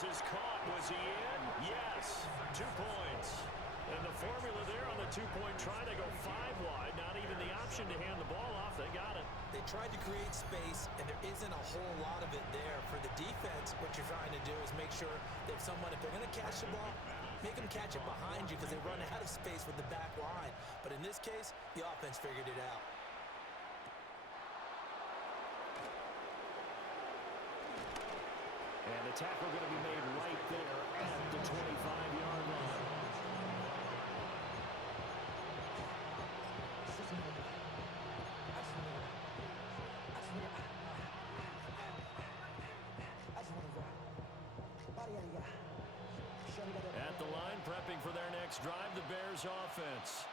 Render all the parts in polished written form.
This is caught. Was he in? Yes. 2 points. And the formula there on the two-point try to go 5 wide. Not even the option to hand the ball off. They got it. They tried to create space, and there isn't a whole lot of it there. For the defense, what you're trying to do is make sure that someone, if they're going to catch the ball, make them catch it behind you because they run out of space with the back line. But in this case, the offense figured it out. And the tackle going to be made right there at the 25-yard line. At the line, prepping for their next drive, the Bears offense.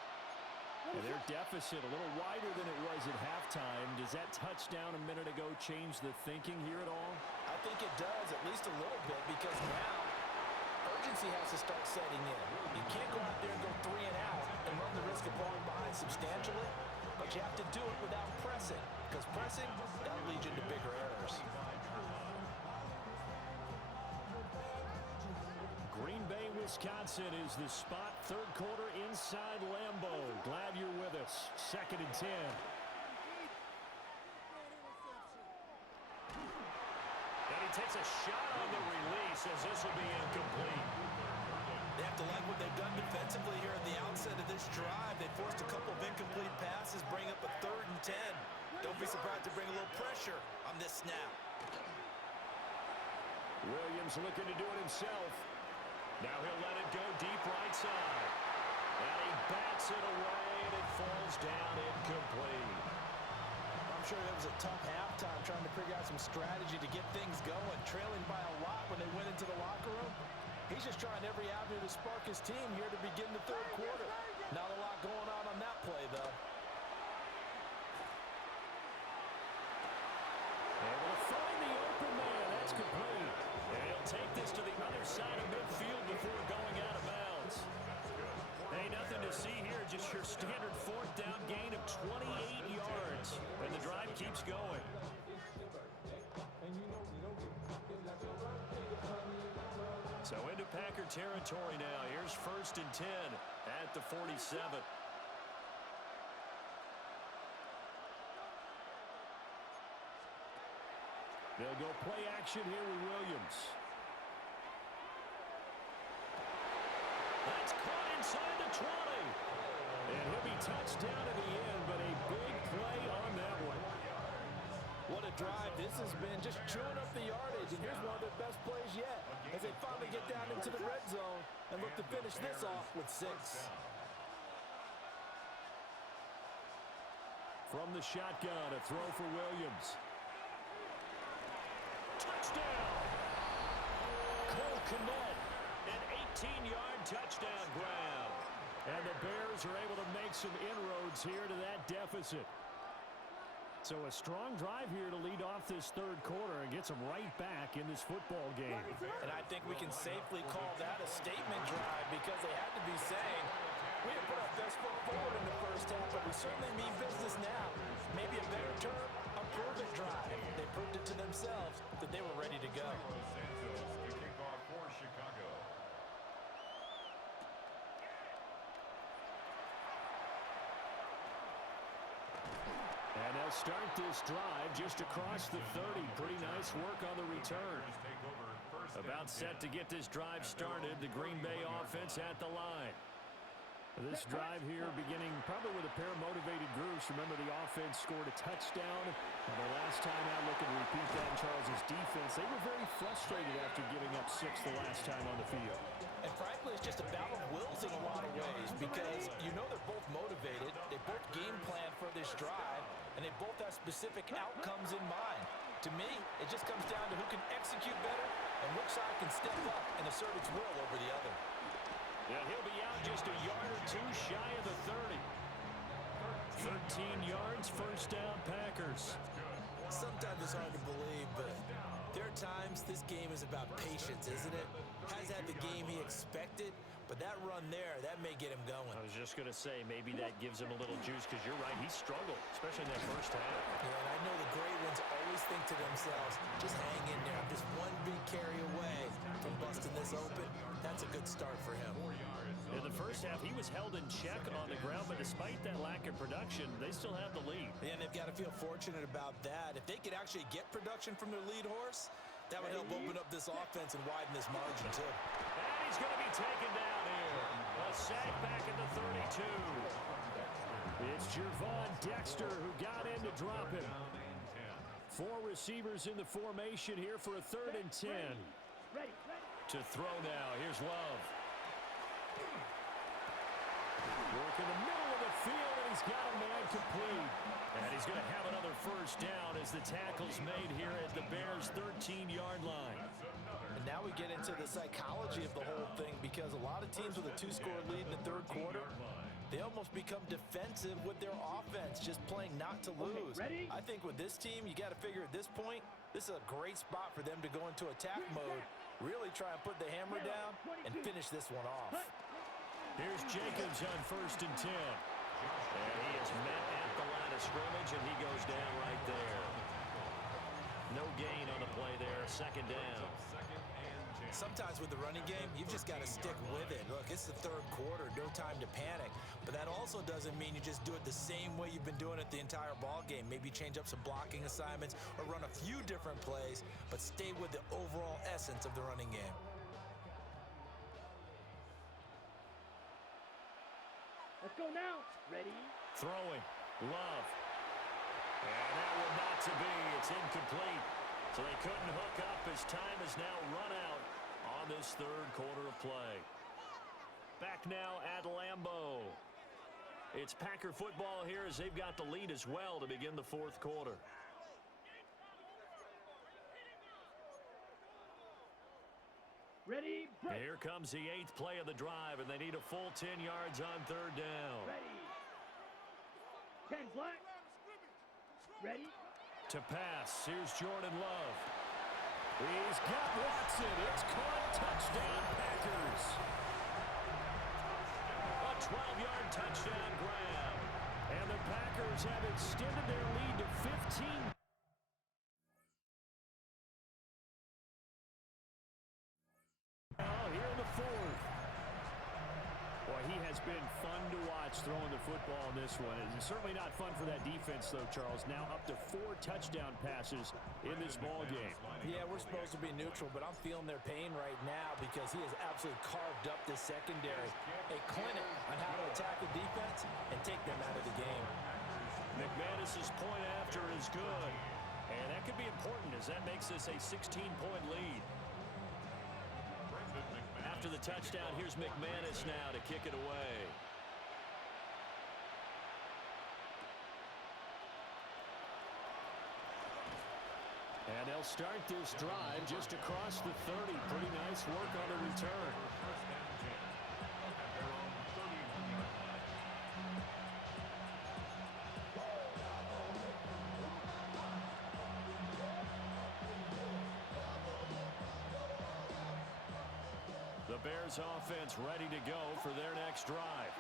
And their deficit a little wider than it was at halftime. Does that touchdown a minute ago change the thinking here at all? I think it does, at least a little bit, because now urgency has to start setting in. You can't go out there and go 3 and out and run the risk of falling behind substantially, but you have to do it without pressing, because pressing, that'll lead you to bigger errors. Green Bay, Wisconsin is the spot. Third quarter inside Lambeau. Glad you're with us. 2nd and 10. And he takes a shot on the release as this will be incomplete. They have to like what they've done defensively here at the outset of this drive. They forced a couple of incomplete passes, bring up a 3rd and 10. Don't be surprised to bring a little pressure on this snap. Williams looking to do it himself. Now he'll let it go deep right side. And he bats it away, and it falls down incomplete. I'm sure that was a tough halftime trying to figure out some strategy to get things going, trailing by a lot when they went into the locker room. He's just trying every avenue to spark his team here to begin the 3rd quarter. Not a lot going on that play, though. Able to find the open man. That's complete. And he'll take this to the other side of midfield before going out of bounds. Hey, nothing to see here. Just your standard 4th down gain of 28 yards. And the drive keeps going. So into Packer territory now. Here's 1st and 10 at the 47. They'll go play action here with Williams. That's caught inside the 20. And he'll be touched down at the end, but a big play on that one. What a drive this has been, just chewing up the yardage, and here's one of their best plays yet as they finally get down into the red zone and look to finish this off with 6. From the shotgun, a throw for Williams. Touchdown! Cole Kmet, an 18-yard touchdown grab. And the Bears are able to make some inroads here to that deficit. So a strong drive here to lead off this 3rd quarter and gets them right back in this football game. And I think we can safely call that a statement drive because they had to be saying, we have put our best foot forward in the 1st half, but we certainly mean business now. Maybe a better term, a prove-it drive. They proved it to themselves that they were ready to go. And they'll start this drive just across the 30. Pretty nice work on the return. About set to get this drive started. The Green Bay offense at the line. This drive here beginning probably with a pair of motivated groups. Remember, the offense scored a touchdown. And the last time out, looking to repeat that in Charles' defense, they were very frustrated after giving up 6 the last time on the field. And frankly, it's just a battle of wills in a lot of ways because you know they're both motivated. They both game plan for this drive, and they both have specific outcomes in mind. To me, it just comes down to who can execute better and which side can step up and assert its will over the other. Yeah, he'll be out just a yard or 2 shy of the 30. 13 yards, 1st down, Packers. Sometimes it's hard to believe, but there are times this game is about patience, isn't it? Has had the game he expected, but that run there, that may get him going. I was just going to say, maybe that gives him a little juice because you're right, he struggled, especially in that 1st half. Yeah, and I know the great ones always think to themselves, just hang in there. I'm just one big carry away from great start for him. In the first half, he was held in check on the ground, but despite that lack of production, they still have the lead. And they've got to feel fortunate about that. If they could actually get production from their lead horse, that would help open up this offense and widen this margin, too. And he's going to be taken down here. A sack back at the 32. It's Gervon Dexter who got in to drop him. 4 receivers in the formation here for a 3rd and 10. To throw now. Here's Love. Work in the middle of the field, and he's got a man complete. And he's going to have another first down as the tackle's made here at the Bears' 13-yard line. And now we get into the psychology of the whole thing, because a lot of teams with a 2-score lead in the 3rd quarter, they almost become defensive with their offense, just playing not to lose. I think with this team, you got to figure at this point, this is a great spot for them to go into attack mode, really try and put the hammer down and finish this one off. Here's Jacobs on 1st and 10. And he is met at the line of scrimmage, and he goes down right there. No gain on the play there, 2nd down. Sometimes with the running game, you've just got to stick with it. Look, it's the 3rd quarter, no time to panic. But that also doesn't mean you just do it the same way you've been doing it the entire ball game. Maybe change up some blocking assignments or run a few different plays, but stay with the overall essence of the running game. Let's go now. Ready? Throwing. Love. And that will not to be. It's incomplete. So they couldn't hook up as time has now run out on this 3rd quarter of play. Back now at Lambeau. It's Packer football here as they've got the lead as well to begin the 4th quarter. Ready, break. Here comes the 8th play of the drive, and they need a full 10 yards on 3rd down. Ready. 10 black. Ready. To pass, here's Jordan Love. He's got Watson. It's caught. Touchdown, Packers. A 12-yard touchdown grab. And the Packers have extended their lead to 15. Here in the 4th. Boy, he has been fun to watch throwing the football in this one. It's certainly not fun for that defense, though, Charles. Now up to 4 touchdown passes in this ball game. Yeah, we're supposed to be neutral, but I'm feeling their pain right now because he has absolutely carved up this secondary. A clinic on how to attack the defense and take them out of the game. McManus's point after is good. And that could be important as that makes this a 16-point lead. After the touchdown, here's McManus now to kick it away. And they'll start this drive just across the 30. Pretty nice work on the return. The Bears offense ready to go for their next drive.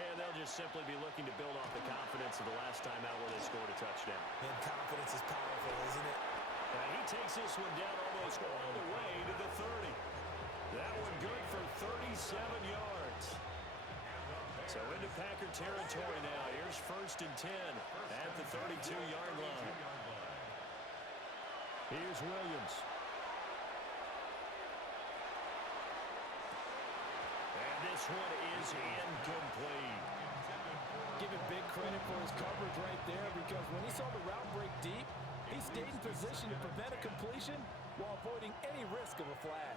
And they'll just simply be looking to build off the confidence of the last time out where they scored a touchdown. And confidence is powerful, isn't it? And he takes this one down almost all the way to the 30. That one good for 37 yards. So into Packer territory now. Here's 1st and 10 at the 32-yard line. Here's Williams. This one is incomplete. Give him big credit for his coverage right there, because when he saw the route break deep, he stayed in position to prevent a completion while avoiding any risk of a flag.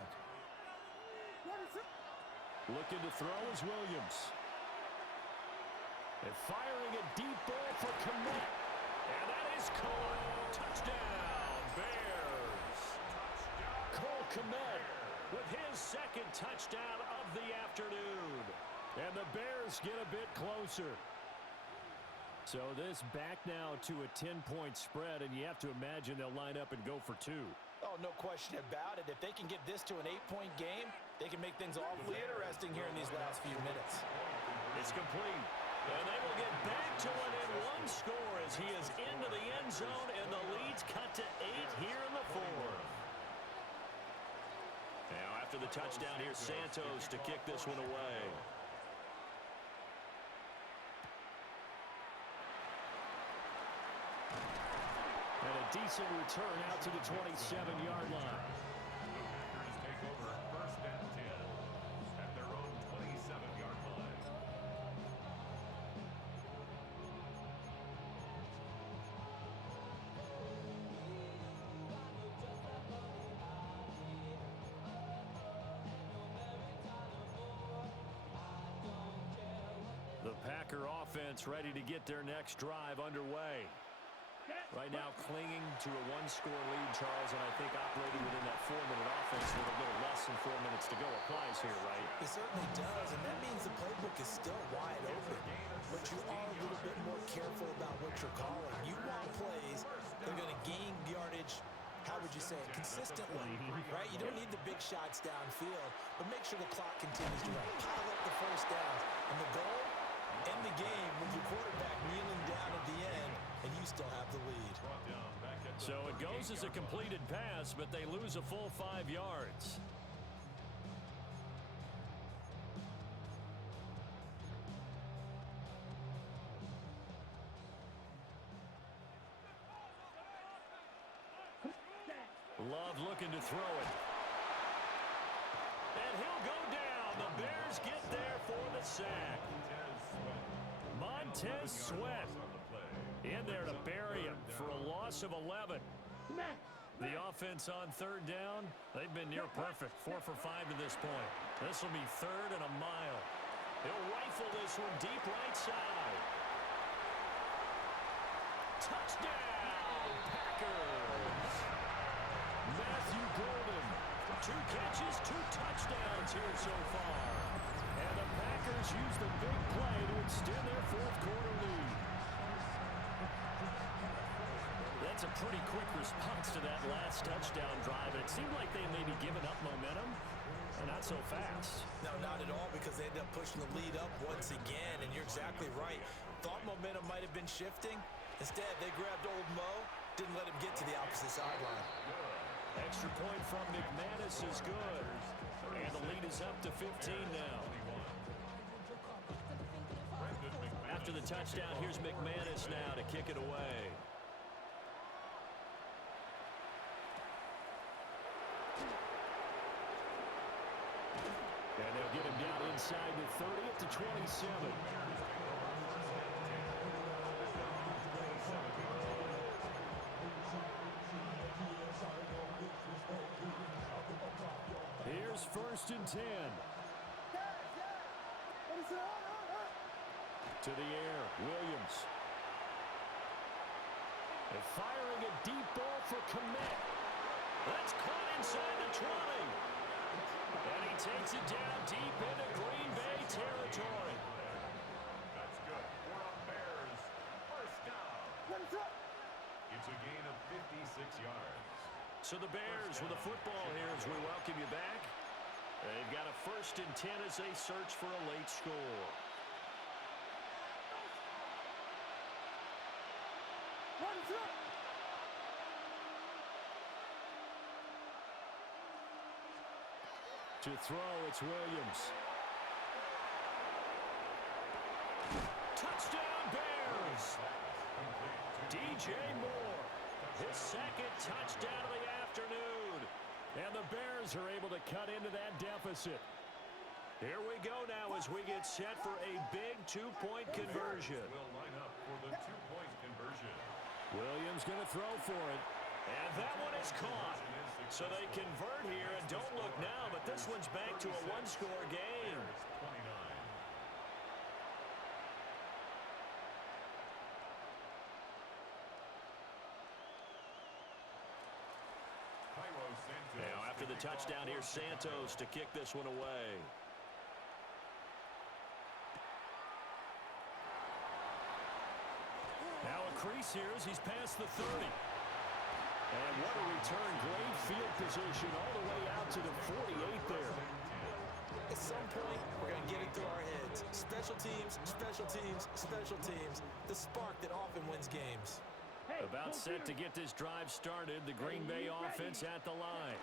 Looking to throw is Williams. And firing a deep ball for Kmet. And that is Cole. Touchdown, Bears. Cole Kmet with his 2nd touchdown of the afternoon. And the Bears get a bit closer. So this back now to a 10-point spread, and you have to imagine they'll line up and go for 2. Oh, no question about it. If they can get this to an 8-point game, they can make things awfully interesting here in these last few minutes. It's complete. And they will get back to it in 1 score as he is into the end zone, and the lead's cut to 8 here in the 4th. Now, after After the touchdown, here's Santos to kick this one away. And a decent return out to the 27-yard line. Take over 1st and 10 at their own 27-yard line. The Packer offense ready to get their next drive underway. Right now clinging to a one-score lead, Charles, and I think operating within that 4-minute offense with a little less than 4 minutes to go applies here, right? It certainly does, and that means the playbook is still wide open. But you are a little bit more careful about what you're calling. You want plays that are going to gain yardage, how would you say it, consistently, right? You don't need the big shots downfield, but make sure the clock continues to run. Pile up the first downs, and the goal, end the game with your quarterback kneeling down at the end, and you still have the lead. So it goes as a completed pass, but they lose a full 5 yards. Love looking to throw it. And he'll go down. The Bears get there for the sack. Montez Sweat in there to bury him for a loss of 11. The offense on 3rd down, they've been near perfect. 4 for 5 to this point. This will be 3rd and a mile. He'll rifle this one deep right side. Touchdown, Packers. Matthew Golden, 2 catches, 2 touchdowns here so far. And the Packers use the big play to extend their 4th quarter lead. That's a pretty quick response to that last touchdown drive. It seemed like they may be giving up momentum, and not so fast. No, not at all, because they ended up pushing the lead up once again, and you're exactly right. Thought momentum might have been shifting. Instead, they grabbed old Mo, didn't let him get to the opposite sideline. Extra point from McManus is good. And the lead is up to 15 now. After the touchdown, here's McManus now to kick it away. And they'll get him down inside the 30 at the 27. Here's 1st and 10. To the air, Williams. And firing a deep ball for Kmet. That's caught inside the 20. And he takes it down deep into Green Bay territory. That's good for the Bears. 1st down. It's a gain of 56 yards. So the Bears with a football here as we welcome you back. They've got a 1st and 10 as they search for a late score. To throw, it's Williams. Touchdown, Bears! DJ Moore, his 2nd touchdown of the afternoon. And the Bears are able to cut into that deficit. Here we go now as we get set for a big 2-point conversion. Will line up for the 2-point conversion. Williams going to throw for it. And that one is caught. So they convert here, and don't look now, but this one's back to a 1-score game. Now after the touchdown, here's Santos to kick this one away. Now a crease here as he's past the 30. And what a return. Great field position all the way out to the 48 there. At some point, we're going to get it through our heads. Special teams, special teams, special teams. The spark that often wins games. About set to get this drive started. The Green Bay offense at the line.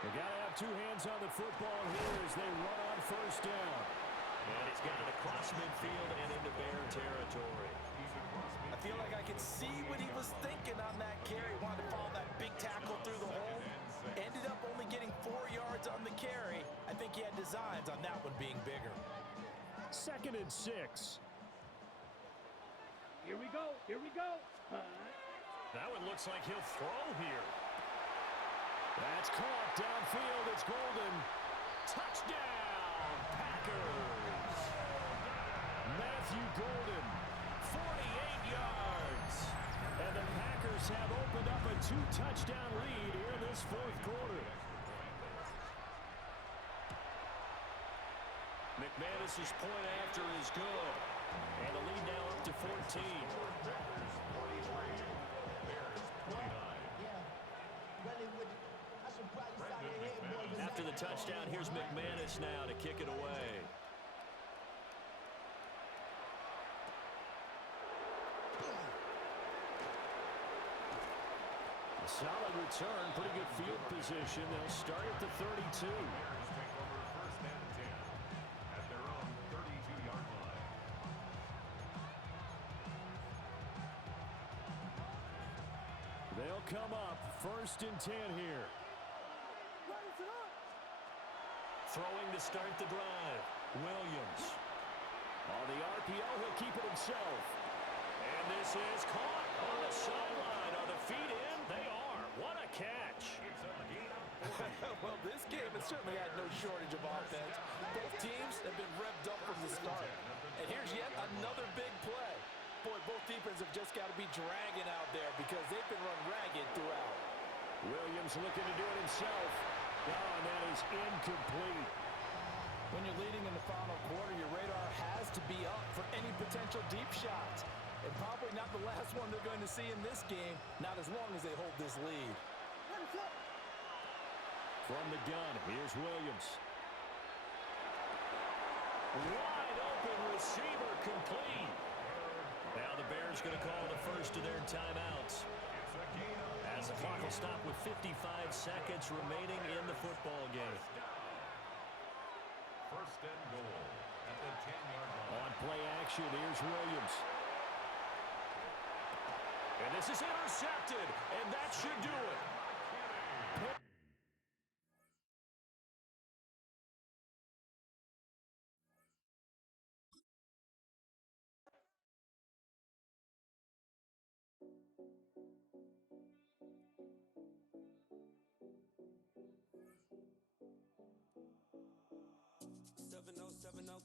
They got to have two hands on the football here as they run on first down. And he's got it across midfield and into Bear territory. I feel like I could see what he was thinking on that carry. Wanted to follow that big tackle through the hole. Ended up only getting 4 yards on the carry. I think he had designs on that one being bigger. 2nd and 6. Here we go. Here we go. That one looks like he'll throw here. That's caught downfield. It's Golden. Touchdown, Packers. Matthew Golden, 48 yards. And the Packers have opened up a 2-touchdown lead here in this 4th quarter. McManus's point after is good. And the lead now up to 14. After the touchdown, here's McManus now to kick it away. A solid return, pretty good field position. They'll start at the 32. They'll come up 1st and 10 here. Throwing to start the drive. Williams. On the RPO, he'll keep it himself. And this is caught on the sideline. Are the feet in? They are. What a catch. Well, this game has certainly had no shortage of offense. Both teams have been revved up from the start. And here's yet another big play. Boy, both defenses have just got to be dragging out there because they've been run ragged throughout. Williams looking to do it himself. Oh, and that is incomplete. When you're leading in the final quarter, your radar has to be up for any potential deep shots. And probably not the last one they're going to see in this game, not as long as they hold this lead. From the gun, here's Williams. Wide open receiver, complete. Now the Bears going to call the first of their timeouts. As the clock will stop with 55 seconds remaining in the football game. 1st and goal at the 10-yard line. On play action, here's Williams. And this is intercepted, and that should do it.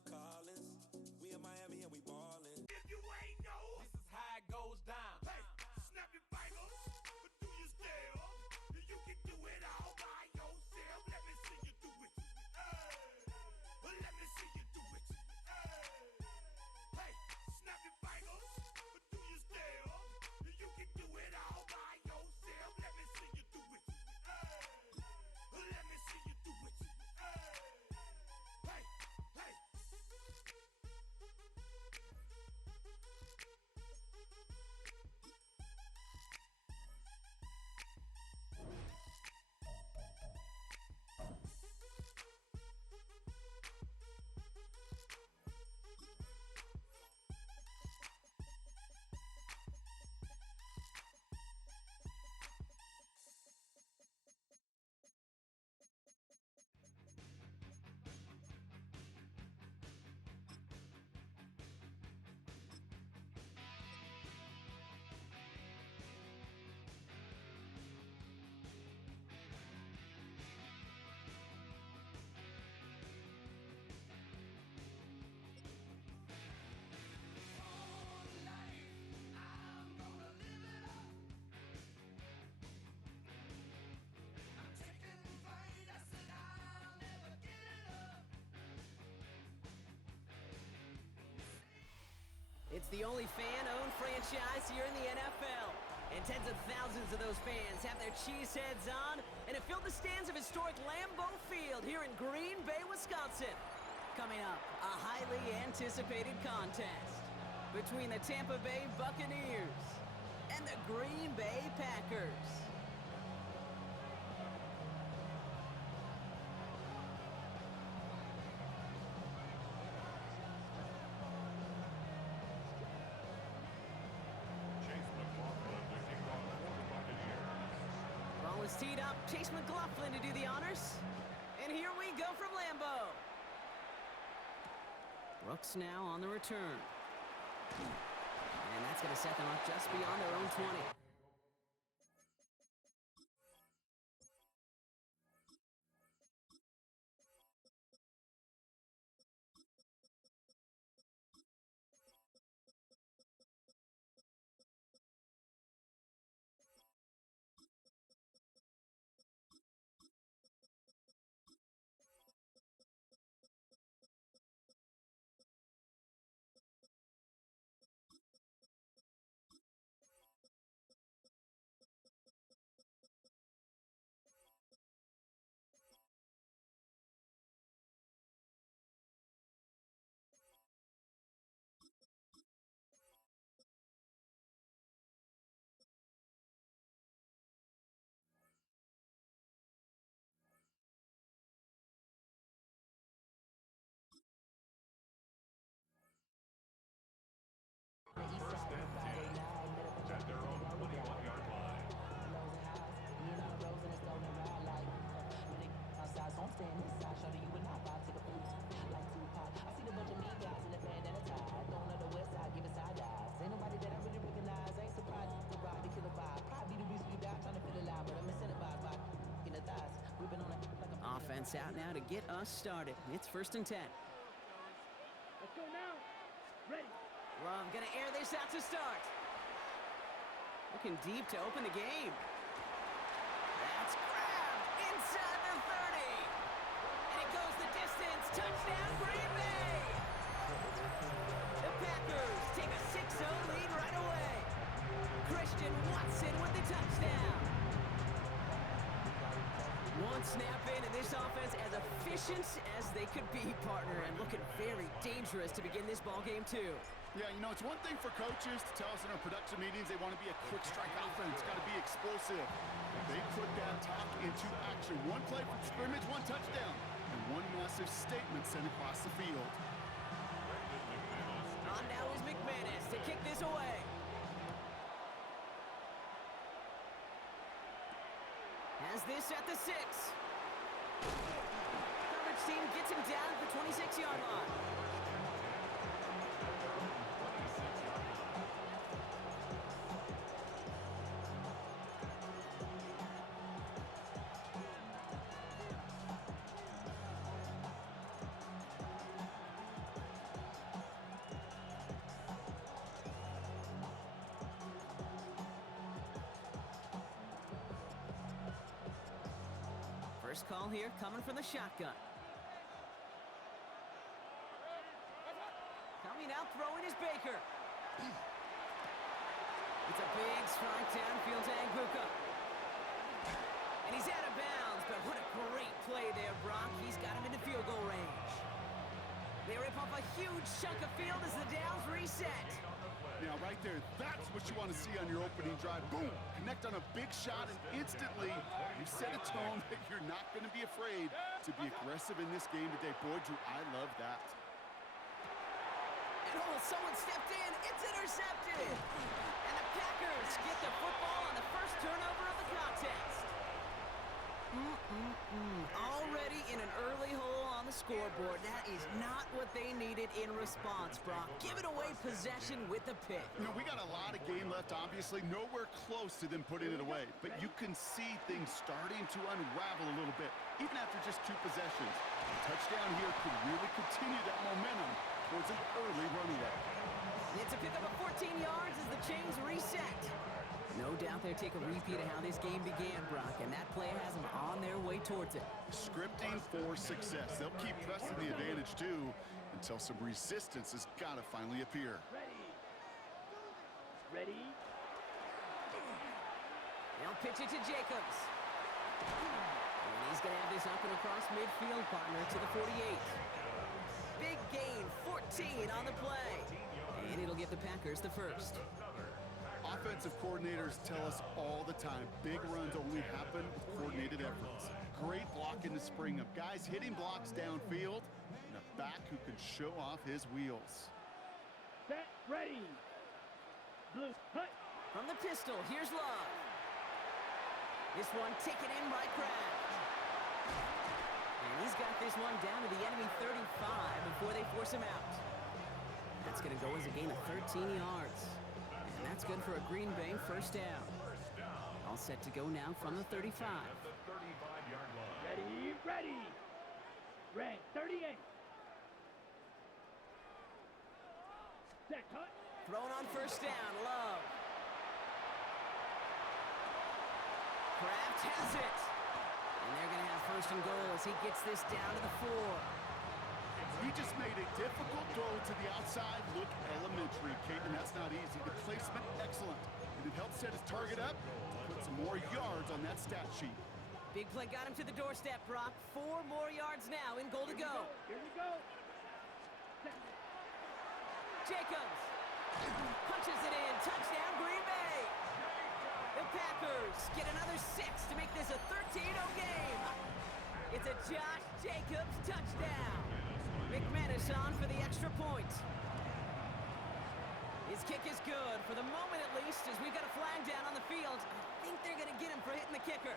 Collins. We in Miami and we ballin'. If you ain't know, this is how it goes down. Hey, snap your fingers, but do you still? You can do it all by yourself. Let me see you do it. Let me see you do it. Hey, snap your fingers, but do you still? You can do it all by yourself. Let me see you do it. Let me see you do it. Hey, hey. It's the only fan-owned franchise here in the NFL. And tens of thousands of those fans have their cheeseheads on and have filled the stands of historic Lambeau Field here in Green Bay, Wisconsin. Coming up, a highly anticipated contest between the Tampa Bay Buccaneers and the Green Bay Packers. It's teed up. Chase McLaughlin to do the honors. And here we go from Lambeau. Brooks now on the return. And that's going to set them up just beyond their own 20. First and 10 at their own 21-yard line. Offense out now to get us started. It's 1st and 10. Let's go now. Ready. Love gonna air this out to start. Looking deep to open the game. That's grabbed inside the 30. And it goes the distance. Touchdown, Green Bay. The Packers take a 6-0 lead right away. Christian Watson with the touchdown. One snap in, and this offense as efficient as they could be, partner, and looking very dangerous to begin this ball game too. Yeah, you know, it's one thing for coaches to tell us in our production meetings they want to be a quick strike offense. Got to be explosive. They put that talk into action. One play from scrimmage, one touchdown, and one massive statement sent across the field. On now is McManus to kick this away. Has this at the 6. Coverage team gets him down at the 26-yard line. First call here coming from the shotgun. Coming out throwing is Baker. It's a big strike downfield to Anguka. And he's out of bounds, but what a great play there, Brock. He's got him into field goal range. They rip off a huge chunk of field as the downs reset. Now, right there, that's what you want to see on your opening drive. Boom! Connect on a big shot, and instantly you set a tone that you're not going to be afraid to be aggressive in this game today. Boy, Drew, I love that. And oh, someone stepped in. It's intercepted. And the Packers get the football on the first turnover of the contest. Already in an early hole on the scoreboard. That is not what they needed in response, Brock. Giving away possession with the pick. You know, we got a lot of game left, obviously. Nowhere close to them putting it away. But you can see things starting to unravel a little bit, even after just 2 possessions. A touchdown here could really continue that momentum towards an early runaway. It's a pickup of 14 yards as the chains reset. No doubt they'll take a repeat of how this game began, Brock, and that play has them on their way towards it. Scripting for success. They'll keep pressing the advantage, too, until some resistance has got to finally appear. Ready. They'll pitch it to Jacobs. And he's going to have this up and across midfield, partner, to the 48. Big gain, 14 on the play. And it'll get the Packers the first. Offensive coordinators tell us all the time, big runs only happen with coordinated efforts. Great block in the spring of guys hitting blocks downfield, and a back who can show off his wheels. Set. Ready. Blue. Hut. From the pistol, here's Love. This one taken in by Kraft. And he's got this one down to the enemy 35 before they force him out. That's going to go as a gain of 13 yards. And that's good for a Green Bay first down. All set to go now from the 35. Ready, ready. Red, 38. Set, cut. Thrown on first down, Love. Kraft has it. And they're going to have first and goal as he gets this down to the 4. He just made a difficult throw to the outside. Look elementary, Kate, and that's not easy. The placement, excellent. And it helped set his target up to put some more yards on that stat sheet. Big play got him to the doorstep, Brock. 4 more yards now in goal to go. Here we go. Set. Jacobs punches it in. Touchdown, Green Bay. The Packers get another 6 to make this a 13-0 game. It's a Josh Jacobs touchdown. McManus on for the extra point. His kick is good, for the moment at least, as we've got a flag down on the field. I think they're going to get him for hitting the kicker.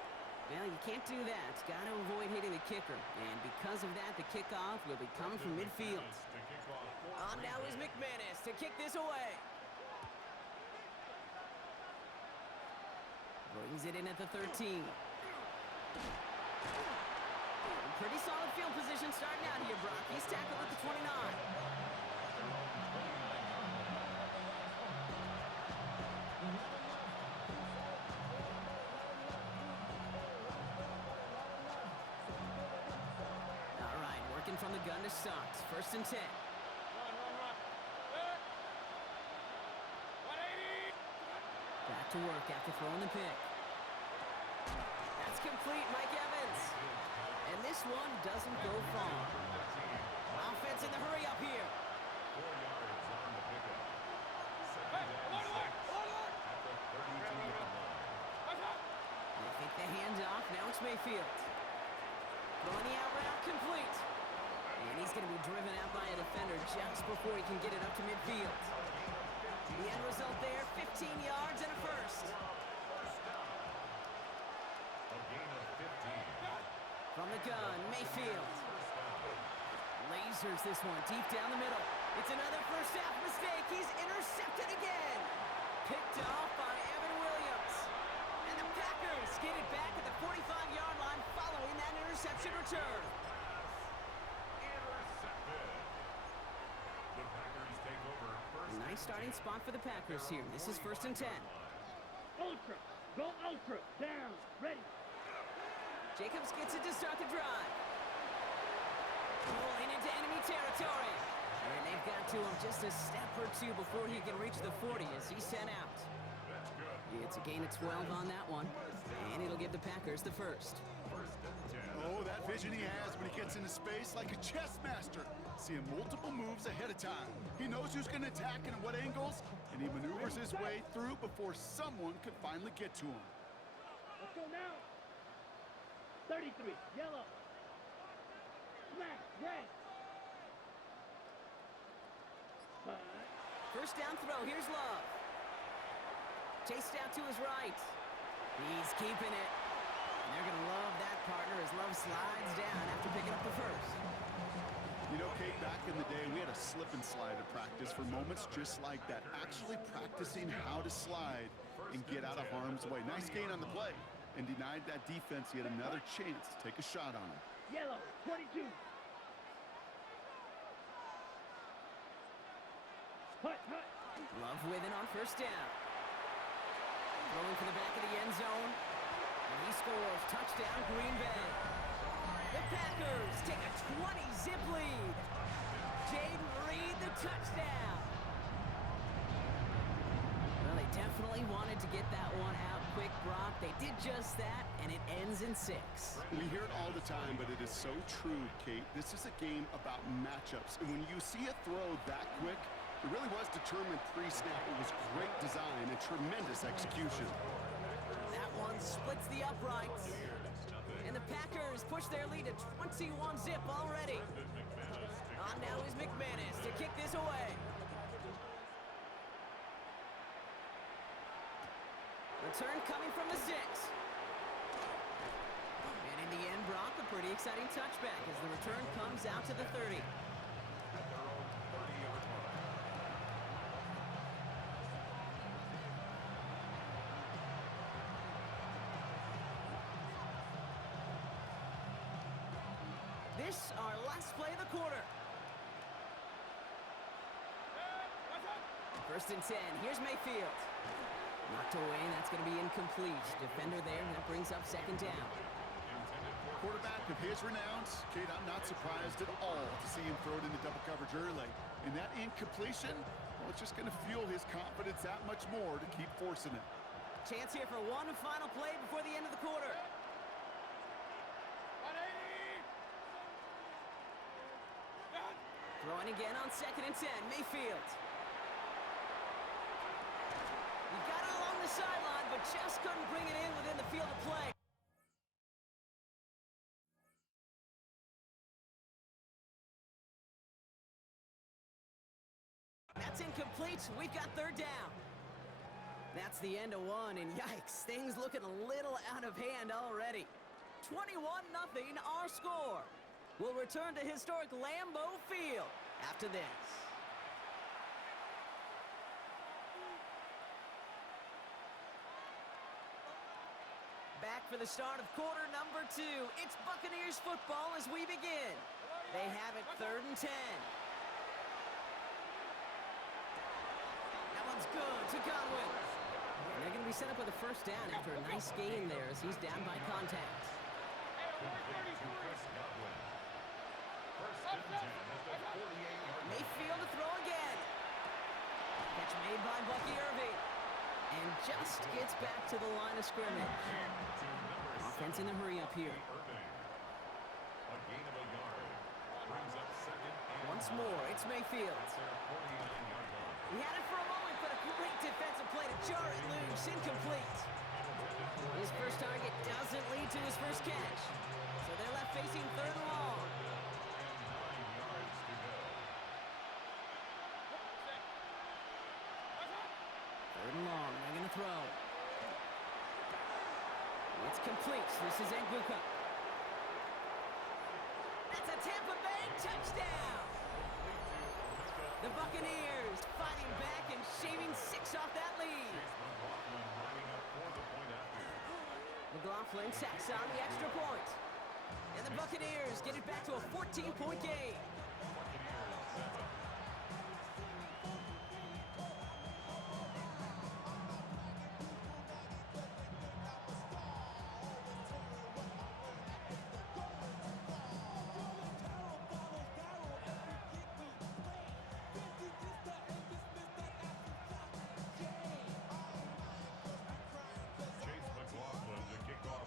Well, you can't do that. Got to avoid hitting the kicker. And because of that, the kickoff will be coming from midfield. On now is McManus to kick this away. Brings it in at the 13. Pretty solid field position starting out here, Brock. He's tackled at the 29. All right, working from the gun to start. First and 10. Back to work after throwing the pick. That's complete, Mike Evans. And this one doesn't go far. Offense in the hurry up here. 4 yards on the pickup. Second and 6 at the 32-yard line. They take the handoff. Now it's Mayfield. Throwing the out route complete. And he's going to be driven out by a defender just before he can get it up to midfield. The end result there, 15 yards and a first. A gain of 15. From the gun, Mayfield. Lasers this one deep down the middle. It's another first half mistake. He's intercepted again. Picked off by Evan Williams. And the Packers get it back at the 45-yard line following that interception return. Intercepted. The Packers take over first. A nice starting spot for the Packers here. This is first and 10. Ultra. Go ultra. Down. Ready. Jacobs gets it to start the drive. Rolling into enemy territory. And they've got to him just a step or two before he can reach the 40 as he's sent out. That's good. It's a gain of 12 on that one. And it'll give the Packers the first. First and 10. Oh, that vision he has when he gets into space like a chess master. Seeing multiple moves ahead of time. He knows who's going to attack and at what angles, and he maneuvers his way through before someone could finally get to him. Let's go now. 33. Yellow. Smack. Red. First down throw. Here's Love. Chased out to his right. He's keeping it. And they're going to love that partner as Love slides down after picking up the first. You know, Kate, back in the day, we had a slip and slide at practice for moments just like that. Actually practicing how to slide and get out of harm's way. Nice gain on the play. And denied that defense yet another chance to take a shot on him. Yellow. 22. Hut, hut. Love with it on first down. Throwing for the back of the end zone. And he scores. Touchdown, Green Bay. The Packers take a 20-zip lead. Jaden Reed, the touchdown. Well, they definitely wanted to get that one out quick, Brock. They did just that, and it ends in 6. We hear it all the time, but it is so true, Kate. This is a game about matchups. And when you see a throw that quick, it really was determined pre-snap. It was great design and tremendous execution. That one splits the uprights. And the Packers push their lead to 21-zip already. On now is McManus to kick this away. Return coming from the 6. exciting touchback as the return comes out to the 30. At their own 30-yard line. This, our last play of the quarter. First and 10. Here's Mayfield. Knocked away, and that's going to be incomplete. Defender there, and that brings up second down. Quarterback of his renounce, Kate, I'm not surprised at all to see him throw it into double coverage early. And that incompletion, well, it's just going to fuel his confidence that much more to keep forcing it. Chance here for one final play before the end of the quarter. Throwing again on second and 10. Mayfield. He got it along the sideline, but just couldn't bring it in within the field of play. That's incomplete. We've got third down. That's the end of one, and yikes, things looking a little out of hand already. 21-0 our score. We'll return to historic Lambeau Field after this. Back for the start of quarter number 2. It's Buccaneers football as we begin. They have it third and 10. That one's good to Godwin. And they're going to be set up with a first down after a nice gain there as he's down by contact. Mayfield to throw again. Catch made by Bucky Irving. And just gets back to the line of scrimmage. Offense in the hurry up here. Once more, it's Mayfield. He had it for a moment, but a great defensive play to jar it loose. Incomplete. His first target doesn't lead to his first catch. So they're left facing third and long. Third and long, they're going to throw. It's complete. This is Nguka. That's a Tampa Bay touchdown. The Buccaneers fighting back and shaving 6 off that lead. McLaughlin tacks on the extra point. And the Buccaneers get it back to a 14-point game.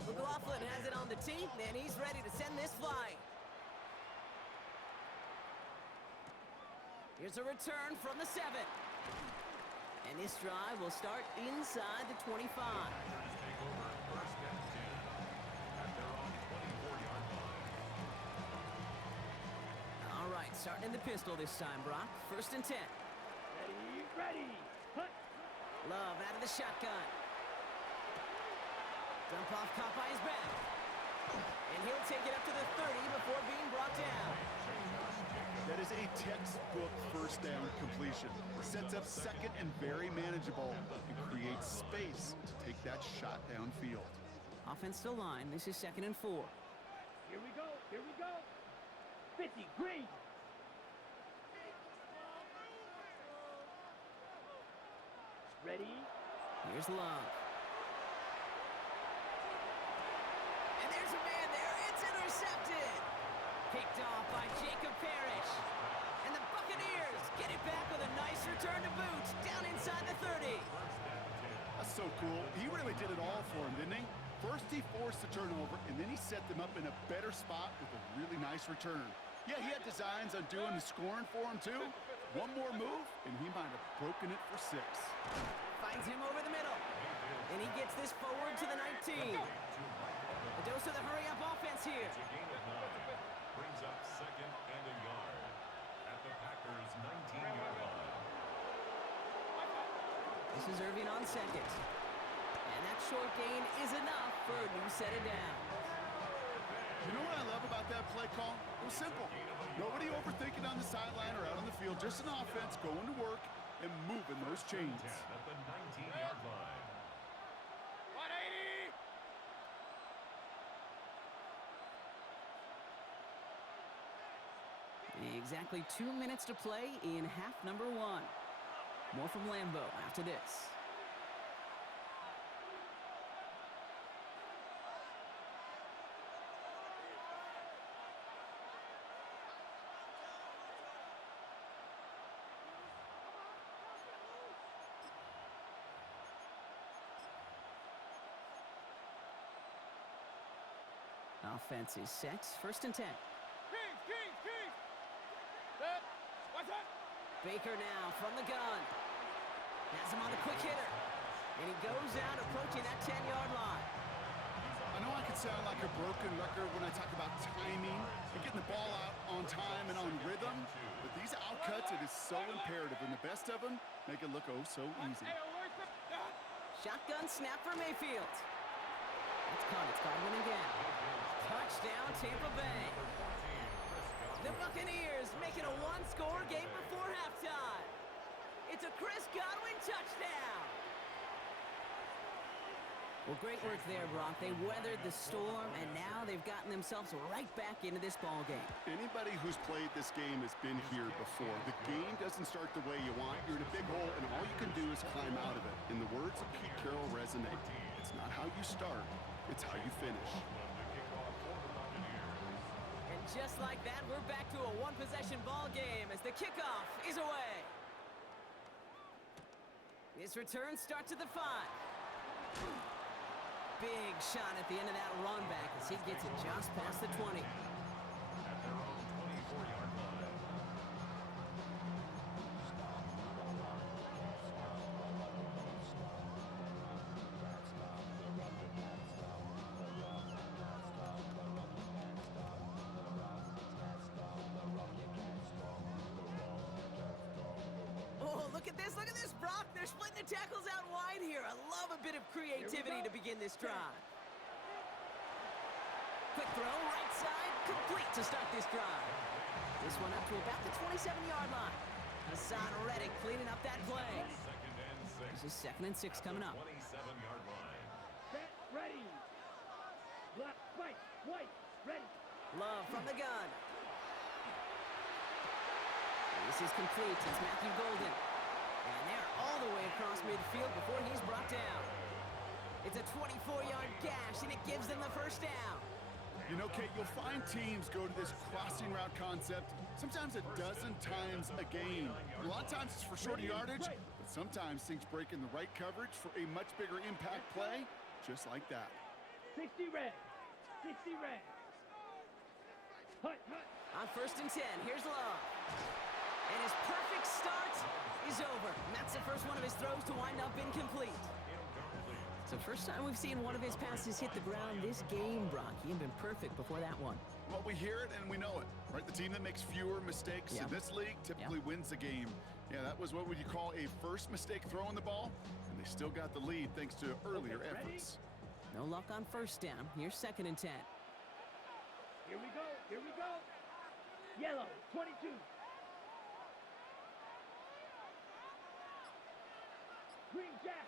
McLaughlin has it on the tee, and he's ready to send this flying. Here's a return from the 7. And this drive will start inside the 25. All right, starting in the pistol this time, Brock. First and 10. Ready, hut. Love out of the shotgun. Dump off caught by his back. And he'll take it up to the 30 before being brought down. That is a textbook first down completion. Sets up second and very manageable and creates space to take that shot downfield. Offense still line. This is second and 4. Here we go, here we go. 50, green. Ready? Here's Love. And there's a man there. It's intercepted. Picked off by Jacob Parrish. And the Buccaneers get it back with a nice return to boot down inside the 30. That's so cool. He really did it all for him, didn't he? First he forced the turnover, and then he set them up in a better spot with a really nice return. Yeah, he had designs on doing the scoring for him, too. One more move, and he might have broken it for 6. Finds him over the middle. And he gets this forward to the 19. A dose of the hurry-up offense here. Brings up second and a yard at the Packers' 19-yard line. This is Irving on second. And that short gain is enough for a new set of downs. You know what I love about about that play call? It was simple. Nobody overthinking on the sideline or out on the field. Just an offense going to work and moving those chains. At the 19-yard line. 180! Exactly 2 minutes to play in half number 1. More from Lambeau after this. Offense is set. 1st and 10. Kings! Set! Watch out! Baker now from the gun. Has him on a quick hitter. And he goes out approaching that 10-yard line. I know I could sound like a broken record when I talk about timing and getting the ball out on time and on rhythm, but these outcuts, it is so imperative, and the best of them make it look oh so easy. Shotgun snap for Mayfield. It's caught. It's Godwin again. Touchdown, Tampa Bay. The Buccaneers making a one-score game before halftime. It's a Chris Godwin touchdown. Well, great work there, Brock. They weathered the storm, and now they've gotten themselves right back into this ball game. Anybody who's played this game has been here before. The game doesn't start the way you want. You're in a big hole, and all you can do is climb out of it. In the words of Pete Carroll resonate. It's not how you start, it's how you finish. And just like that, we're back to a one-possession ball game as the kickoff is away. This return starts at the 5. Big shot at the end of that run back as he gets it just past the 20. Oh, look at this, Brock. They're splitting the tackles out wide here. I love a bit of creativity to begin this drive. Quick throw, right side, complete to start this drive. This one up to about the 27-yard line. Hassan Reddick cleaning up that play. This is 2nd and 6 coming up. 27-yard line. Set, ready! Black, white, ready! Love from the gun. This is complete. It's Matthew Golden. And they're all the way across midfield before he's brought down. It's a 24-yard gash, and it gives them the first down. You know, Kate, you'll find teams go to this crossing route concept sometimes a dozen times a game. A lot of times it's for shorter yardage, but sometimes things break in the right coverage for a much bigger impact play, just like that. 60 red! 60 red! Hut! On 1st and 10, here's Love. And his perfect start is over. And that's the first one of his throws to wind up incomplete. So first time we've seen one of his passes hit the ground this game, Brock. He had been perfect before that one. Well, we hear it and we know it, right? The team that makes fewer mistakes in this league typically wins the game. Yeah, that was what would you call a first mistake throwing the ball, and they still got the lead thanks to earlier efforts. No luck on 1st down. Here's 2nd and 10. Here we go! Yellow, 22. Green jack.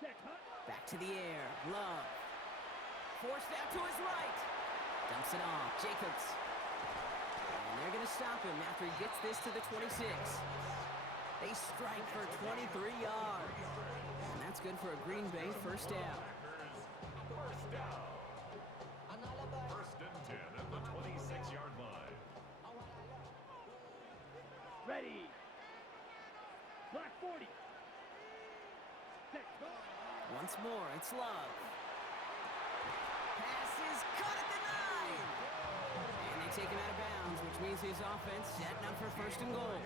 Set, hut. Back to the air. Love. Forced out to his right. Dumps it off. Jacobs. And they're going to stop him after he gets this to the 26. They strike for 23 yards. And that's good for a Green Bay first down. First down. 1st and 10 at the 26-yard line. Ready. Black 40. Set, go. Once more, it's Love. Pass is caught at the 9. And they take him out of bounds, which means his offense setting up for 1st and goal.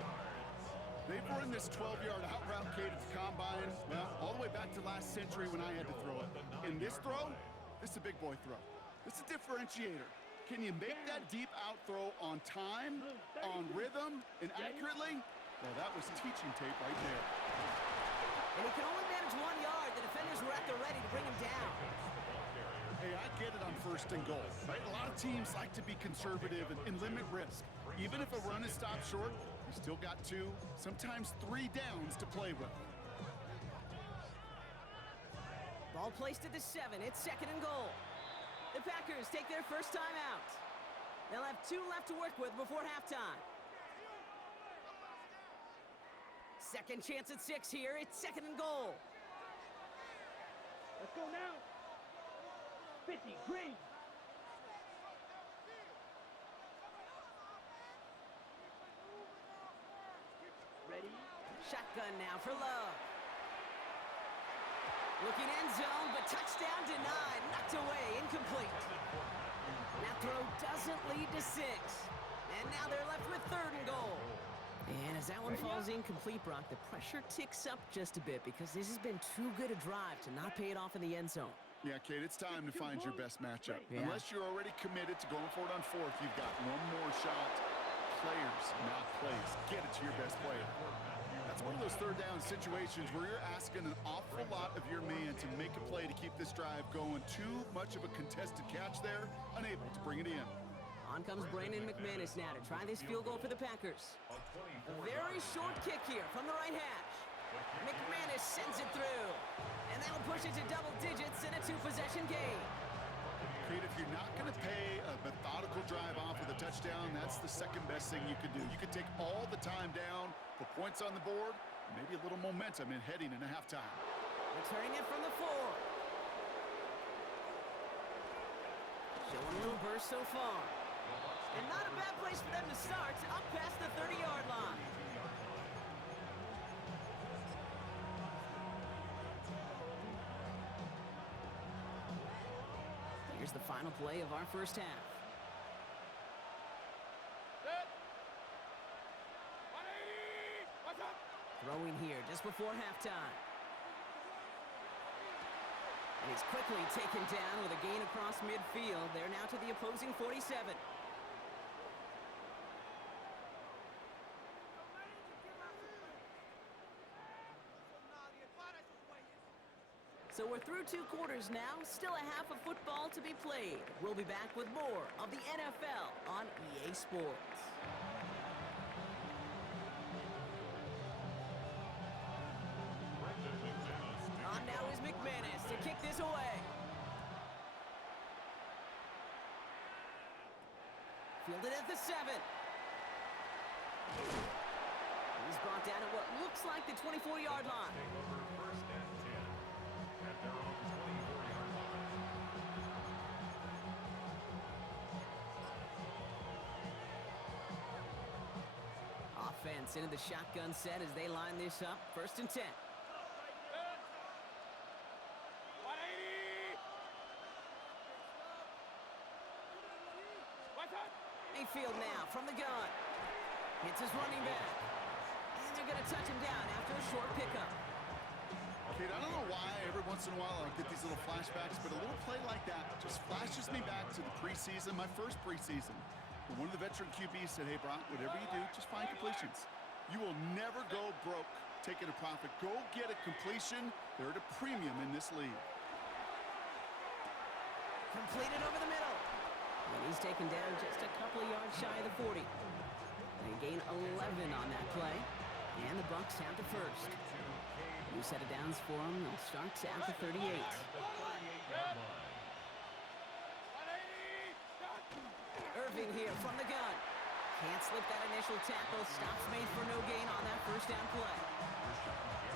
They've run this 12-yard out route, Kate, at the combine, well, all the way back to last century when I had to throw it. In this throw, this is a big boy throw. This is a differentiator. Can you make that deep out throw on time, on rhythm, and accurately? Well, that was teaching tape right there. And he can only manage 1 yard. The defenders were at the ready to bring him down. Hey, I get it on 1st and goal, right? A lot of teams like to be conservative and limit risk. Even if a run is stopped short, you still got 2, sometimes 3 downs to play with. Ball placed at the 7. It's 2nd and goal. The Packers take their first time out. They'll have 2 left to work with before halftime. Second chance at 6 here. It's 2nd and goal. Let's go now. 50, green. Ready? Shotgun now for Love. Looking end zone, but touchdown denied. Knocked away, incomplete. That throw doesn't lead to 6. And now they're left with 3rd and goal. And as that one falls incomplete, Brock, the pressure ticks up just a bit because this has been too good a drive to not pay it off in the end zone. Yeah, Kate, it's time to find your best matchup. Yeah. Unless you're already committed to going for it on 4th, you've got one more shot. Players, not plays. Get it to your best player. That's one of those 3rd down situations where you're asking an awful lot of your man to make a play to keep this drive going. Too much of a contested catch there, unable to bring it in. On comes Brandon McManus now to try this field goal for the Packers. A very short kick here from the right hash. McManus sends it through. And that'll push it to double digits in a 2-possession game. Creed, if you're not going to pay a methodical drive off with a touchdown, that's the second best thing you can do. You can take all the time down, put points on the board, maybe a little momentum in heading into halftime. Returning it from the 4. Showing a little burst so far. And not a bad place for them to start, up past the 30-yard line. Here's the final play of our first half. Throwing here just before halftime. And he's quickly taken down with a gain across midfield. They're now to the opposing 47. So we're through 2 quarters now, still a half of football to be played. We'll be back with more of the NFL on EA Sports. On now is McManus to kick this away. Fielded at the 7. He's brought down at what looks like the 24-yard line. Offense into the shotgun set as they line this up. 1st and 10. Mayfield now from the gun. Hits his running back. And they're going to touch him down after a short pickup. Kate, I don't know why every once in a while I get these little flashbacks, but a little play like that just flashes me back to the preseason, my first preseason. When one of the veteran QBs said, hey, Brock, whatever you do, just find completions. You will never go broke taking a profit. Go get a completion. They're at a premium in this league. Completed over the middle. And he's taken down just a couple of yards shy of the 40. They gain 11 on that play. And the Bucs have the first. New set of downs for them. They'll start at the 38. Irving here from the gun. Can't slip that initial tackle. Stops made for no gain on that first down play.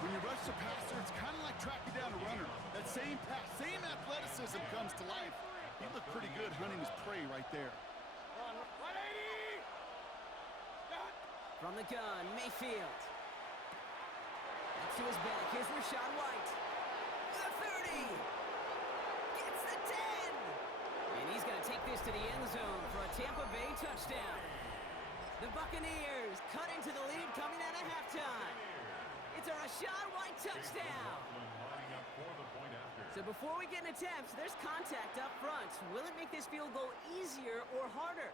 When you rush the passer, it's kind of like tracking down a runner. That same pass, same athleticism comes to life. He looked pretty good hunting his prey right there. From the gun, Mayfield. That's to his back. Here's Rachaad White. The 30. Gets the 10. And he's going to take this to the end zone for a Tampa Bay touchdown. The Buccaneers cut into the lead coming out of halftime. It's a Rachaad White touchdown. So before we get an attempt, there's contact up front. Will it make this field goal easier or harder?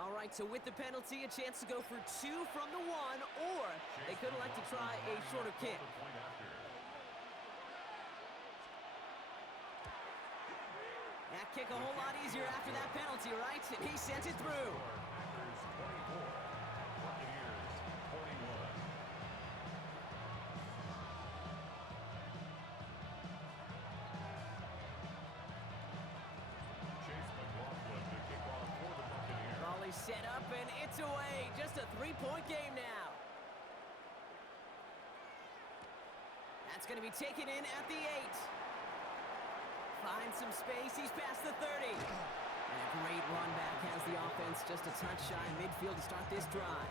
All right, so with the penalty, a chance to go for 2 from the 1, or they could elect to try a shorter kick. At kick a whole lot easier after that penalty, right? And he sent it through. Packers 24, Buccaneers 21. Chase McLaughlin to kick off for the Buccaneers. Ball is set up, and it's away. Just a three-point game now. That's going to be taken in at the 8. Finds some space. He's past the 30. And a great run back has the offense just a touch shy of midfield to start this drive.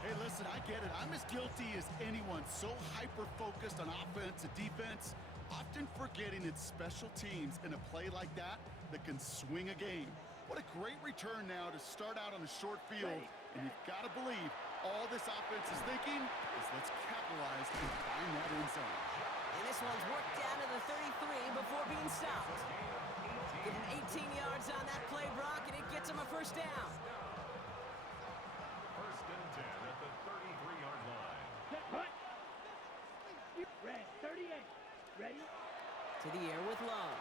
Hey, listen, I get it. I'm as guilty as anyone. So hyper-focused on offense and defense, often forgetting it's special teams in a play like that can swing a game. What a great return now to start out on a short field. And you've got to believe all this offense is thinking is let's capitalize and find that end zone. And this one's worked down to the 33 before being stopped. Give him 18 yards on that play, Brock, and it gets him a first down. First and 10 at the 33-yard line. Set, punt. Red, 38. Ready? To the air with Love.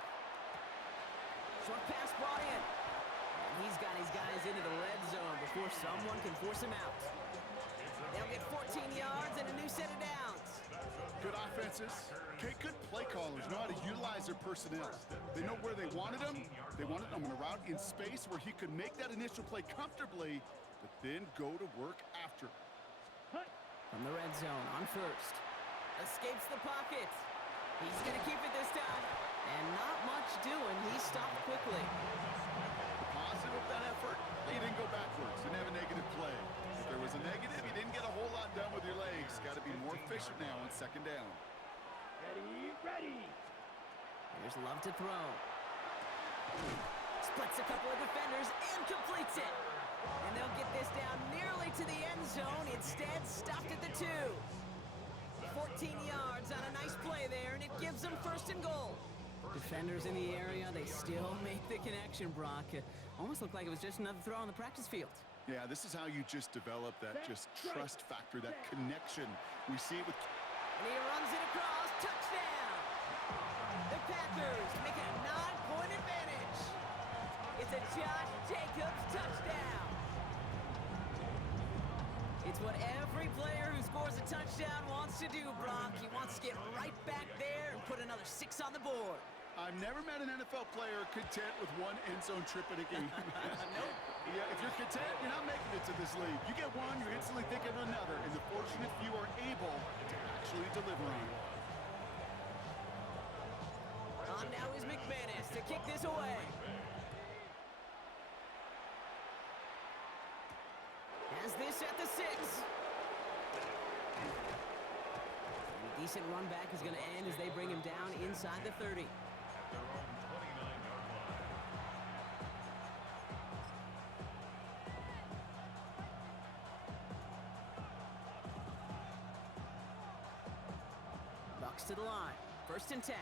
Short pass brought in. And he's got his guys into the red zone before someone can force him out. They'll get 14 yards and a new set of downs. Good offenses. Okay, good play callers know how to utilize their personnel. They know where they wanted them. They wanted them in a route in space where he could make that initial play comfortably, but then go to work after. From the red zone on first. Escapes the pocket. He's going to keep it this time. And not much doing. He stopped quickly. The positive of that effort, he didn't go backwards. Didn't have a negative play. If there was a negative, you didn't get a whole lot done with your legs. Got to be more efficient now on second down. Ready. Here's Love to throw. Splits a couple of defenders and completes it. And they'll get this down nearly to the end zone. Instead, stopped at the 2. 14 yards on a nice play there, and it gives them first and goal. Defenders in the area, they still make the connection, Brock. It almost looked like it was just another throw on the practice field. Yeah, this is how you just develop that just trust factor, that connection. We see it with... And he runs it across. Touchdown! The Packers make it a 9-point advantage. It's a Josh Jacobs touchdown. It's what every player who scores a touchdown wants to do, Brock. He wants to get right back there and put another 6 on the board. I've never met an NFL player content with one end zone trip in a game. Nope. Yeah, if you're content, you're not making it to this league. You get one, you're instantly thinking of another, and the fortunate few are able to actually deliver on it. On now is McManus to kick this away. Has this at the 6. And a decent run back is going to end as they bring him down inside the 30. At their own 29-yard line. Bucks to the line. First and 10.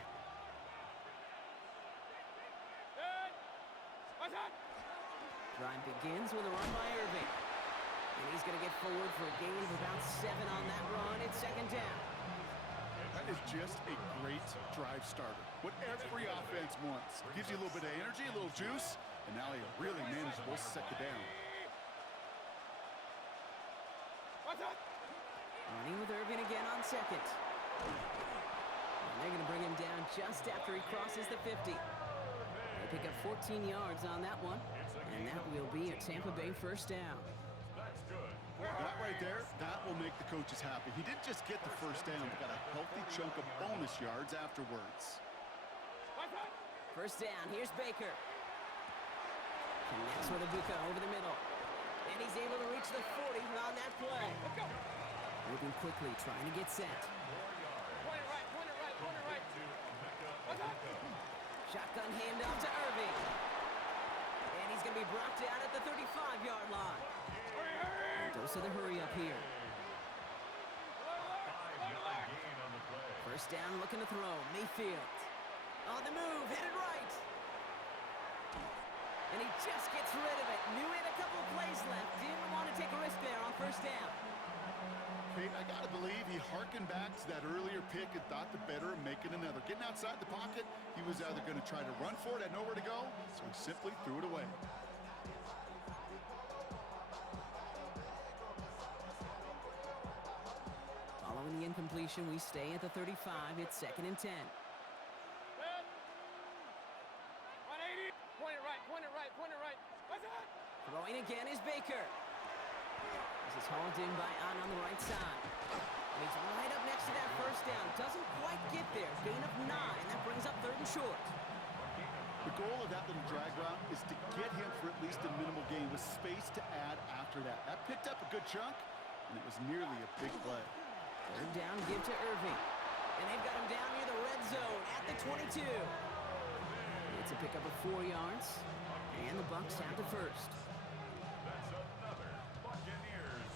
Drive begins with a run by Irving. And he's going to get forward for a gain of about 7 on that run. It's second down. That is just a great drive starter. What every offense wants. Gives you a little bit of energy, a little juice, and now a really manageable second down. Running with Irving again on second. And they're going to bring him down just after he crosses the 50. They pick up 14 yards on that one, and that will be a Tampa Bay first down. That's good. That right there, that will make the coaches happy. He didn't just get the first down, but got a healthy chunk of bonus yards afterwards. First down, here's Baker. Connects with Ibuka over the middle. And he's able to reach the 40 on that play. Moving quickly, trying to get set. Point it right. Shotgun handoff to Irving. And he's going to be brought down at the 35-yard line. Dose of the hurry up here. 5-yard gain on the play. First down, looking to throw. Mayfield. On the move, headed right. And he just gets rid of it. Knew he had a couple of plays left. Didn't want to take a risk there on first down. Hey, I got to believe he harkened back to that earlier pick and thought the better of making another. Getting outside the pocket, he was either going to try to run for it, had nowhere to go, so he simply threw it away. Following the incompletion, we stay at the 35. It's 2nd and 10. 180. Point it right, point it right, point it right. What's that? Throwing again is Baker. This is hauled in by Ahn on the right side. And he's right up next to that first down. Doesn't quite get there. Gain of 9. That brings up 3rd and short. The goal of that little drag route is to get him for at least a minimal gain with space to add after that. That picked up a good chunk, and it was nearly a big play. 3rd down, give to Irving. And they've got him down near the red zone at the 22. It's a pickup of 4 yards. And the Bucs have the first. That's another Buccaneers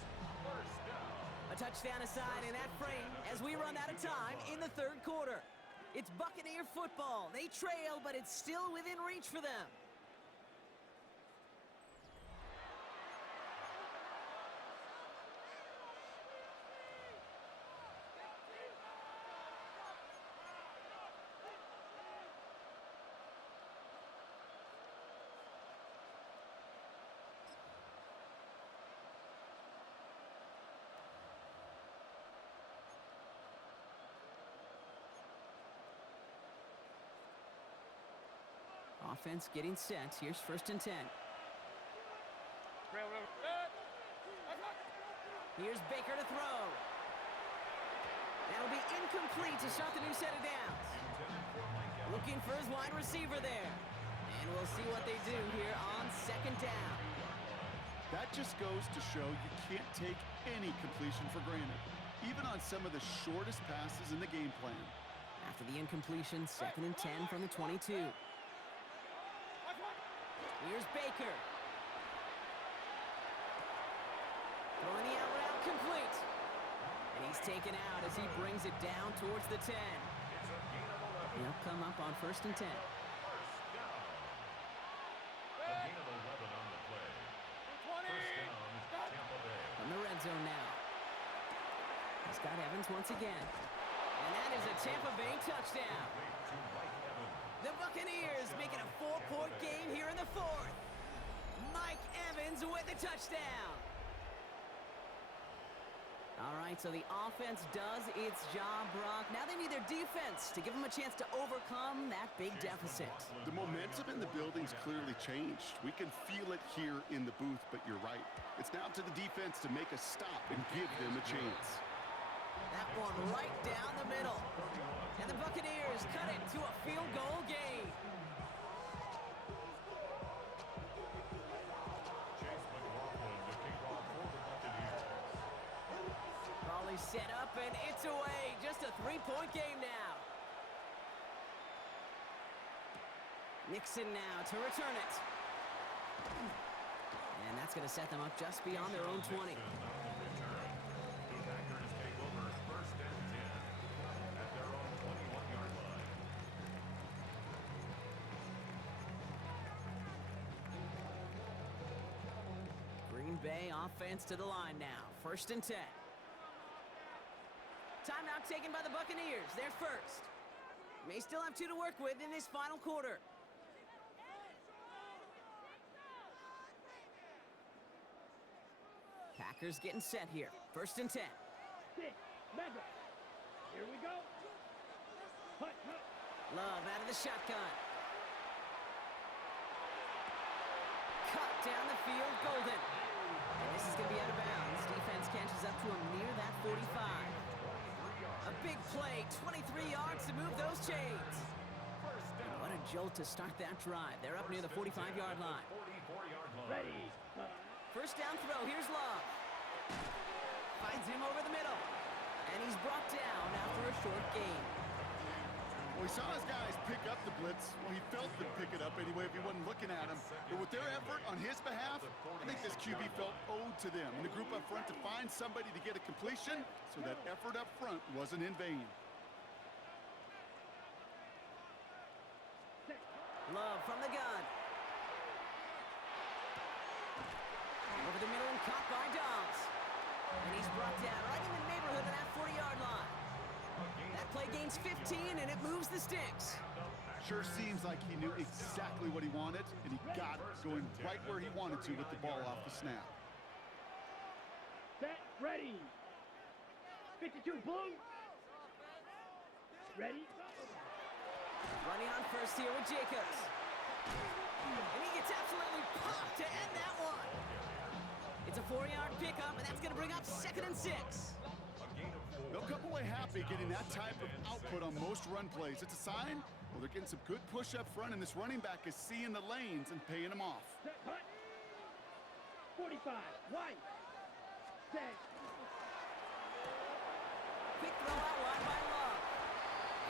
first down. A touchdown aside in that frame as we run out of time in the 3rd quarter. It's Buccaneer football. They trail, but it's still within reach for them. Offense getting set. Here's 1st and 10. Here's Baker to throw. That'll be incomplete to start the new set of downs. Looking for his wide receiver there. And we'll see what they do here on 2nd down. That just goes to show you can't take any completion for granted, even on some of the shortest passes in the game plan. After the incompletion, 2nd and 10 from the 22. Here's Baker. Throwing the out route complete. And he's taken out as he brings it down towards the 10. He'll come up on 1st and 10. First down. A gain of 11 on the play. First down, Tampa Bay. From the red zone now. He's got Evans once again. And that is a Tampa Bay touchdown. To Mike Evans. The Buccaneers making a 4-point game here in the 4th. Mike Evans with the touchdown. All right, so the offense does its job, Brock. Now they need their defense to give them a chance to overcome that big deficit. The momentum in the building's clearly changed. We can feel it here in the booth, but you're right. It's now to the defense to make a stop and give them a chance. That one right down the middle. And the Buccaneers cut it to a field goal game. Chase McLaughlin to kick off for the Buccaneers. Raleigh set up, and it's away. Just a 3-point game now. Nixon now to return it. And that's going to set them up just beyond their own 20. On the return. The Packers take over 1st and 10 at their own 21-yard line. Green Bay offense to the line now. 1st and 10. Timeout taken by the Buccaneers. They're first. May still have 2 to work with in this final quarter. Packers getting set here. 1st and 10. Six. Mega. Here we go. Hut, hut. Love out of the shotgun. Cut down the field, Golden. And this is going to be out of bounds. Defense catches up to him near that 45. A big play, 23 yards to move those chains. And what a jolt to start that drive. They're up near the 45-yard line. 44-yard line. Ready. First down throw, here's Love. Finds him over the middle. And he's brought down after a short gain. Well, he saw his guys pick up the blitz. Well, he felt them pick it up anyway if he wasn't looking at him. But with their effort on his behalf, I think this QB felt owed to them and the group up front to find somebody to get a completion, so that effort up front wasn't in vain. Love from the gun. Over the middle and caught by Dobbs. And he's brought down right in the neighborhood of that 40-yard line. That play gains 15, and it moves the sticks. Sure seems like he knew exactly what he wanted, and he got it, going right where he wanted to with the ball off the snap. Set, ready. 52 blue. Ready. Running on first here with Jacobs. And he gets absolutely popped to end that one. It's a 4-yard pickup, and that's going to bring up 2nd and 6. They'll come away happy getting that type of output on most run plays. It's a sign, well, they're getting some good push up front, and this running back is seeing the lanes and paying them off. Set, hut. 45, wide. Set. Quick throw out wide by Love.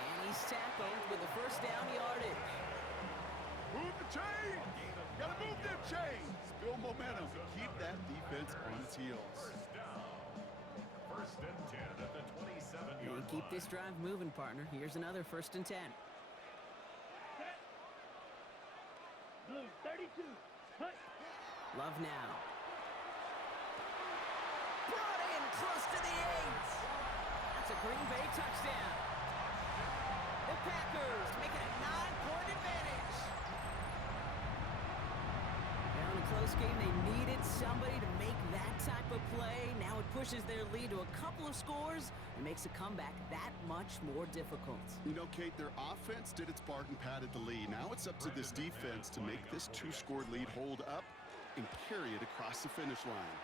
And he's tackled with the first down yardage. Move the chain! Gotta move them chains! Build momentum. Keep that defense on its heels. First and 10 at the 27-yard And keep this drive moving, partner. Here's another 1st and 10. Set. Blue, 32. Hut. Love now. Brought in close to the 8. That's a Green Bay touchdown. The Packers make it a 9-point advantage. Now in a close game, they needed somebody to make that type of play. Now it pushes their lead to a couple of scores and makes a comeback that much more difficult. You know, Kate, their offense did its part and padded the lead. Now it's up to this defense to make this 2-score lead hold up and carry it across the finish line.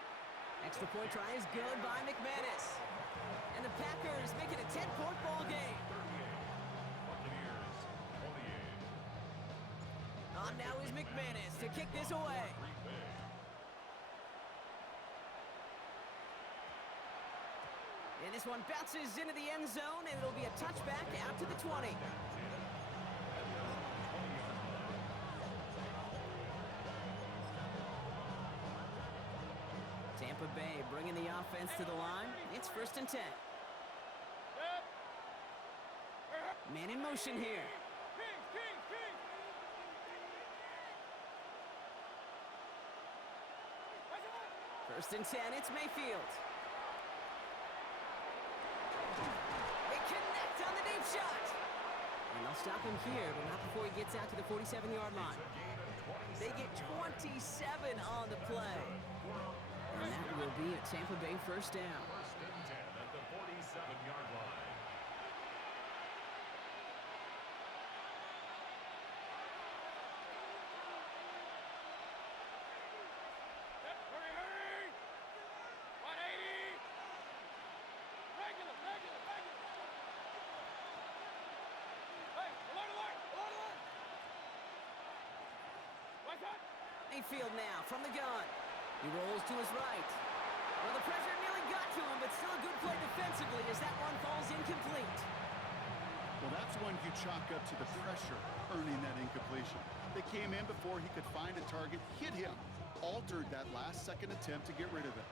Extra point try is good by McManus. And the Packers make it a 10-point ball game. Buccaneers, 28. On now is McManus to kick this away. And this one bounces into the end zone, and it'll be a touchback out to the 20. Tampa Bay bringing the offense to the line. It's 1st and 10. Man in motion here. First and 10, it's Mayfield. They connect on the deep shot. And they'll stop him here, but not before he gets out to the 47-yard line. They get 27 on the play. And that will be a Tampa Bay first down. First and 10 at the 47-yard line. Hurry! 180! Regular! Hey, alert! What's up? Mayfield now from the gun. He rolls to his right. Well, the pressure nearly got to him, but still a good play defensively as that one falls incomplete. Well, that's one you chalk up to the pressure, earning that incompletion. They came in before he could find a target, hit him, altered that last-second attempt to get rid of it.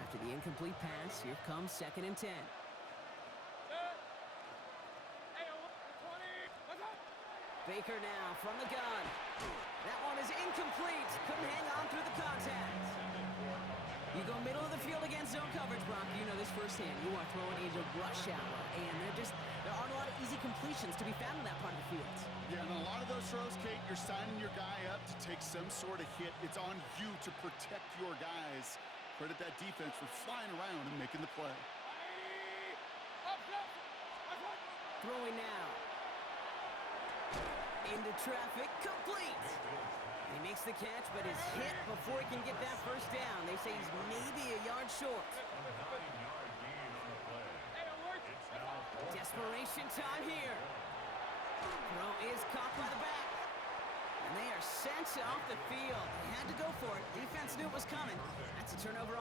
After the incomplete pass, here comes 2nd and 10. Baker now from the gun. That one is incomplete. Couldn't hang on through the contact. You go middle of the field against zone coverage, Brock. You know this firsthand. You are throwing into rush hour, and there aren't a lot of easy completions to be found in that part of the field. Yeah, and a lot of those throws, Kate, you're signing your guy up to take some sort of hit. It's on you to protect your guys. Credit that defense for flying around and making the play. Throwing now. Into traffic, complete. He makes the catch, but is hit before he can get that first down. They say he's maybe a yard short. 9-yard gain on the play. It's now Desperation time here. Throw is caught by the back. And they are sent off the field. They had to go for it. Defense knew it was coming. That's a turnover.